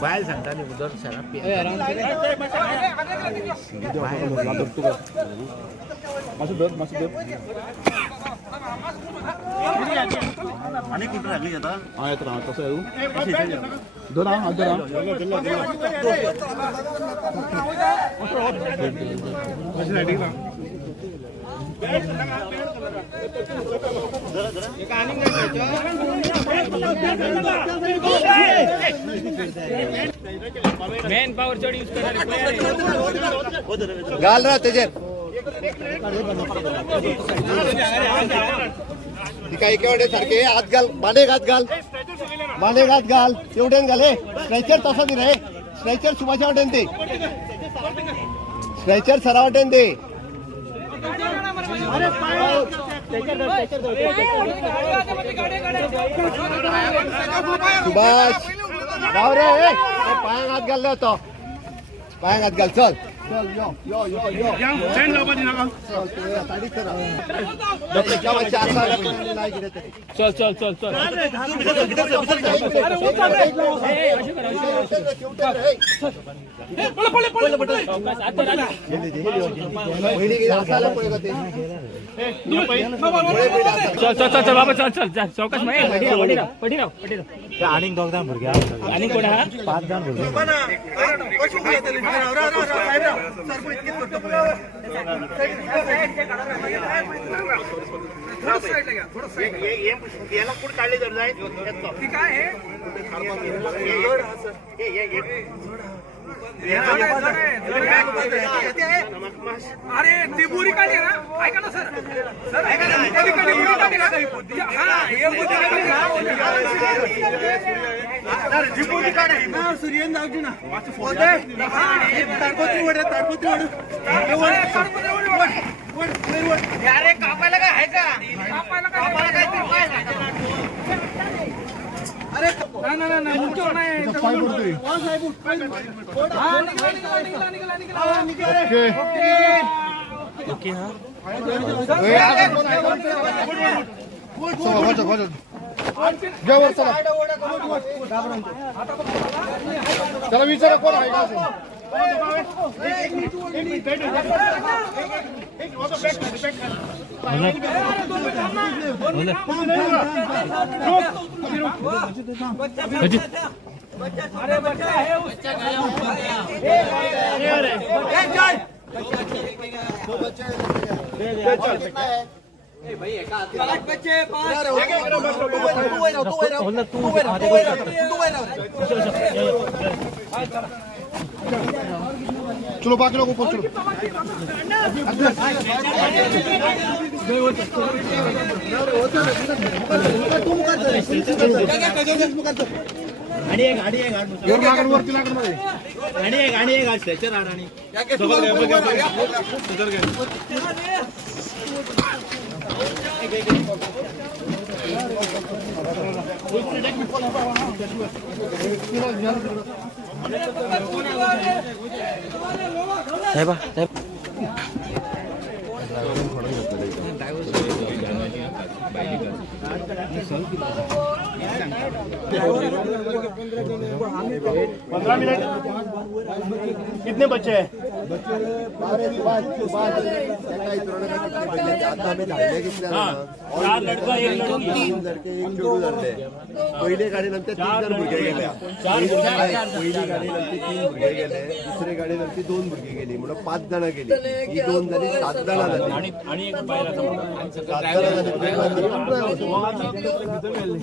बायल सांगताली उदर सरा आणि कुठे राहिली आता येत राहा कसं आहे दोन मेन पावर चढ यूज करणारे गाल राहा त्याच्यात काही केवढे सारखे हात घाल माने घात घाल तेवढ्यान घाले स्ट्रेचर तसं नाही रे स्ट्रेचर सुभाषा वाटेन ते स्ट्रेचर सरा वाटेन ते सुभाष जाऊ रे पायात हात घालले होतो पायात हात घाल चल चल बाबा चल चौकस आणि दोघां भुरगे आणि कोण हा 5 जण भुरगे याला कुठे काढले जर जाईल काय अरे ती बुरी काढली ना ऐका ना सर ऐका ना सूर्यन जाऊ ना अरे कापायला काय आहे का कापायला काय अरे नाही मुंचो नाही ओके हा चला विचारा कोण आहे का अरे बच्चा है चलो बाकी लोग ऊपर चलो वरती लागण मध्ये आणि एक स्ट्रेचर आणि साहेबा कितने बच्चे हैं पहिले गाडीनंतर 3 जण भुरगे गेले पहिली गाडीनंतर 3 भुरगे गेले दुसरे गाडीनंतर 2 भुरगे गेली म्हणून 5 जण गेली ही 2 झाली 7 जण झाली आणि एक बाहेर 7 जण झाली